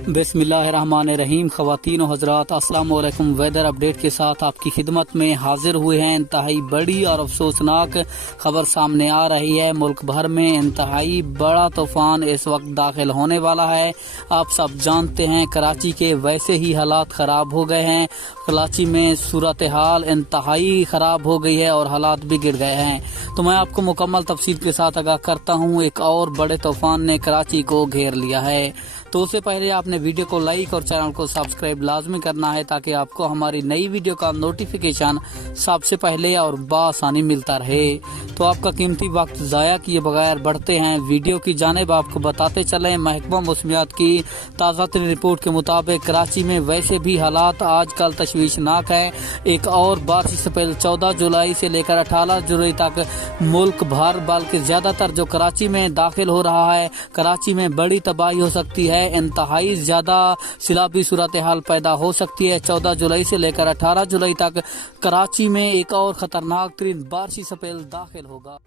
बिस्मिल्लाहिर्रहमानिर्रहीम। ख़वातीन और हज़रात, अस्सलाम वालेकुम। वेदर अपडेट के साथ आपकी खिदमत में हाजिर हुए हैं। इंतहाई बड़ी और अफसोसनाक खबर सामने आ रही है। मुल्क भर में इंतहाई बड़ा तूफान इस वक्त दाखिल होने वाला है। आप सब जानते हैं कराची के वैसे ही हालात ख़राब हो गए हैं। कराची में सूरत हाल इंतहाई ख़राब हो गई है और हालात बिगड़ गए हैं। तो मैं आपको मुकम्मल तफसील के साथ आगाह करता हूँ। एक और बड़े तूफान ने कराची को घेर लिया है। तो उससे पहले आपने वीडियो को लाइक और चैनल को सब्सक्राइब लाजमी करना है ताकि आपको हमारी नई वीडियो का नोटिफिकेशन सबसे पहले और बआसानी मिलता रहे। तो आपका कीमती वक्त ज़ाया किए बगैर बढ़ते हैं वीडियो की जानिब। आपको बताते चलें, महकमा मौसमियात की ताज़ा तरीन रिपोर्ट के मुताबिक कराची में वैसे भी हालात आजकल तशवीशनाक है। एक और बारिश से पहले 14 जुलाई से लेकर 18 जुलाई तक मुल्क भर बल्कि ज़्यादातर जो कराची में दाखिल हो रहा है, कराची में बड़ी तबाही हो सकती है। इंतहाई ज़्यादा सैलाबी सूरत हाल पैदा हो सकती है। 14 जुलाई से लेकर 18 जुलाई तक कराची में एक और ख़तरनाक तरीन बारिशी स्पेल दाखिल होगा।